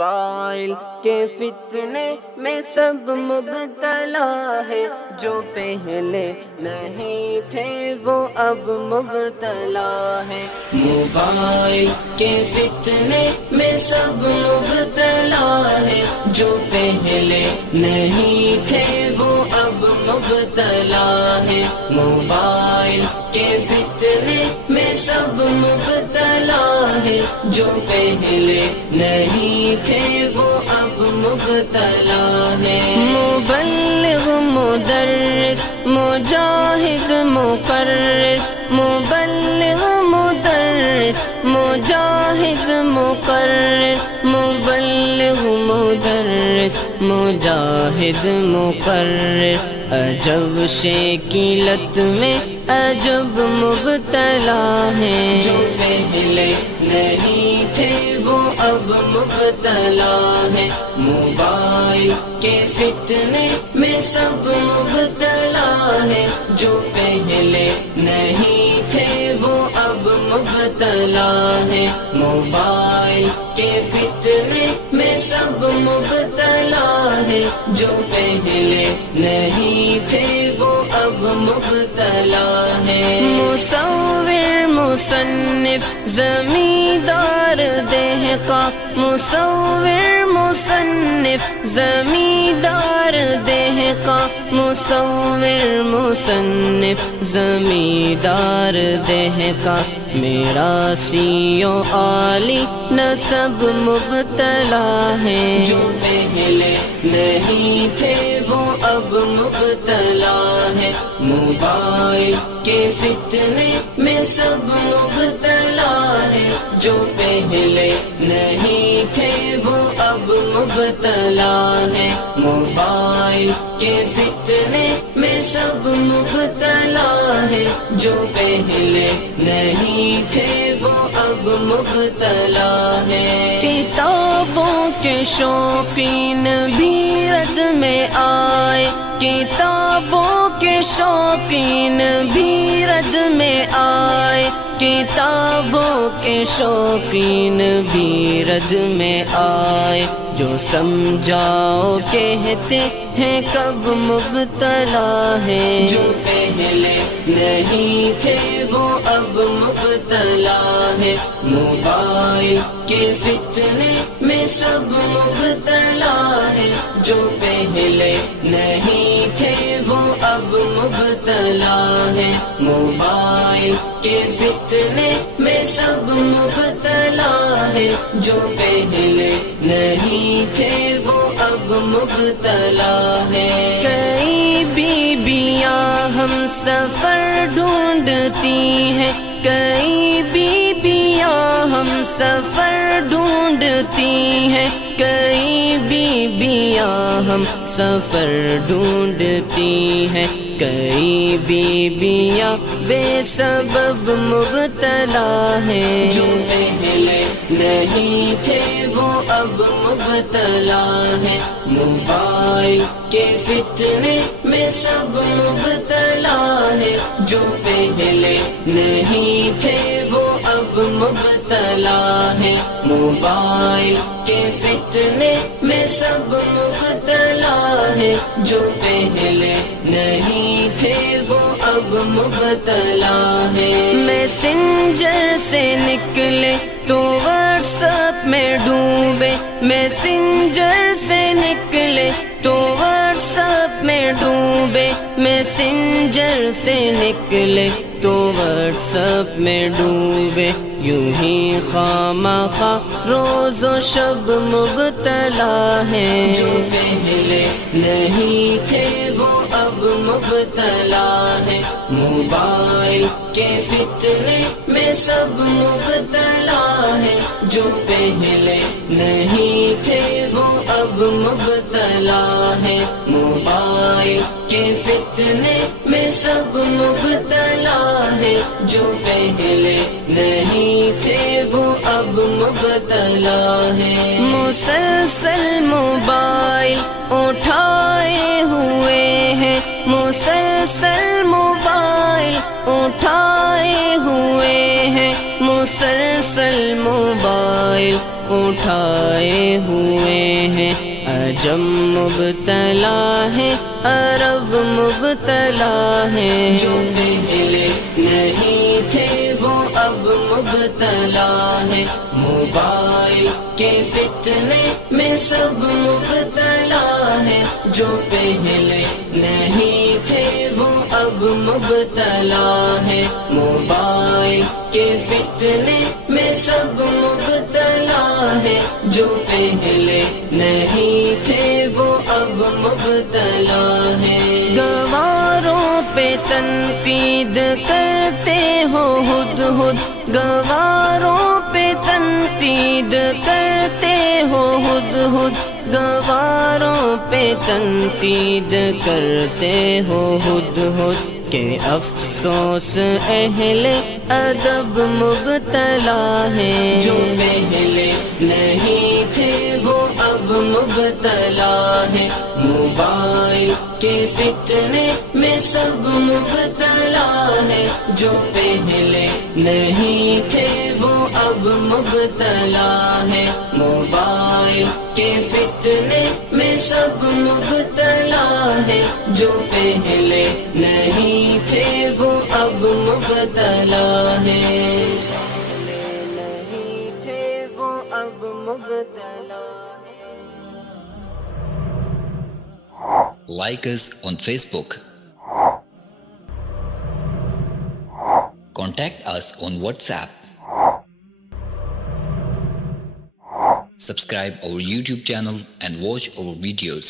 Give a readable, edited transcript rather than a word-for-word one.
Mobile کے فتنے میں سب مبتلا ہے، جو پہلے نہیں تھے وہ اب مبتلا ہے۔ موبائل کے فتنے میں سب مبتلا ہے، جو پہلے نہیں تھے وہ اب مبتلا ہے۔ موبائل کے فتنے میں سب مبتلا ہے، جو پہلے نہیں تھے وہ اب مبتلا ہے۔ مبلغ، مدرس، مجاہد، مقرر، مبلغ، مدرس، مجاہد، مقرر، مبلغ، مدرس، مجاہد، مقرر، عجب شے کی لت میں عجب مبتلا ہے، جو پہلے نہیں تھے وہ اب مبتلا ہے۔ موبائل کے فتنے میں سب مبتلا ہے، جو پہلے نہیں تھے وہ اب مبتلا ہے۔ موبائل کے فتنے میں سب مبتلا ہے، جو پہلے نہیں تھے وہ اب مبتلا ہے۔ مصور، مصنف، زمیندار، دہقاں، مصور، مصنف، زمیندار، دہقاں، مصور، مصنف، زمیندار، دہقاں، میراثی و عالی نسب مبتلا ہے، جو پہلے نہیں تھے وہ اب مبتلا ہے۔ موبائل کے فتنے میں سب مبتلا ہے، جو پہلے نہیں تھے وہ اب مبتلا ہے۔ موبائل کے فتنے میں سب مبتلا ہے، جو پہلے نہیں تھے وہ اب مبتلا ہے۔ کتابوں کے شوقین بھی رد میں آئے، کتابوں کے شوقین بھی رد میں آئے، کتابوں کے شوقین بھی رد میں آئے، جو سمجھاؤ کہتے ہیں کب مبتلا ہے، جو پہلے نہیں تھے وہ اب مبتلا ہے۔ موبائل کے فتنے میں سب مبتلا ہے، جو پہلے نہیں تھے وہ اب مبتلا ہے۔ موبائل کے فتنے میں سب مبتلا ہے، جو پہلے نہیں تھے وہ اب مبتلا ہے۔ کئی بیویاں ہم سفر ڈھونڈتی ہیں، کئی بیویاں ہم سفر ڈھونڈتی ہیں، کئی بیویاں ہم سفر ڈھونڈتی ہیں، کئی بیویاں بے سبب مبتلا ہیں، جو پہلے نہیں تھے وہ اب مبتلا ہے۔ موبائل کے فتنے میں سب مبتلا ہے، جو پہلے نہیں تھے وہ اب مبتلا ہے۔ موبائل کے فتنے میں سب مبتلا ہے، جو پہلے نہیں تھے وہ اب مبتلا ہے۔ میسنجر سے نکلے تو واٹس ایپ میں ڈوبے، میسنجر سے نکلے تو واٹس ایپ میں ڈوبے، میسنجر سے نکلے تو واٹس ایپ میں ڈوبے، یوں ہی خواہ روز و شب مبتلا ہے، جو پہلے نہیں تھے وہ اب مبتلا ہے۔ موبائل کے فتنے میں سب مبتلا ہے، جو پہلے نہیں تھے وہ اب مبتلا ہے۔ موبائل کے فتنے میں سب مبتلا ہے، جو پہلے نہیں تھے وہ اب مبتلا ہے۔ مسلسل موبائل اٹھائے ہوئے ہیں، مسلسل موبائل اٹھائے ہوئے ہیں، مسلسل موبائل اٹھائے ہوئے ہیں، عجم مبتلا ہے، عرب مبتلا ہے، جو پہلے نہیں تھے وہ اب مبتلا ہے، موبائل کے فتنے میں سب مبتلا ہے، جو پہلے نہیں تھے وہ اب مبتلا ہے، موبائل کے فتنے میں سب مبتلا ہے، جو پہلے نہیں تھے وہ اب مبتلا ہے، گواروں پہ تنقید کرتے ہو ہد ہد، گواروں پہ تنقید کرتے ہو ہد ہد، گواروں پہ تنقید کرتے ہو ہد ہد، کہ افسوس اہل ادب مبتلا ہے، جو پہلے نہیں تھے وہ اب مبتلا ہے، موبائل کے فتنے میں سب مبتلا ہے، جو پہلے نہیں تھے وہ اب مبتلا ہے، موبائل کے فتنے میں سب مبتلا ہے، جو پہلے نہیں تھے وہ اب مبتلا ہے، نہیں تھے وہ اب مبتلا ہے۔ Like us on Facebook. Contact us on WhatsApp. Subscribe our YouTube channel and watch our videos.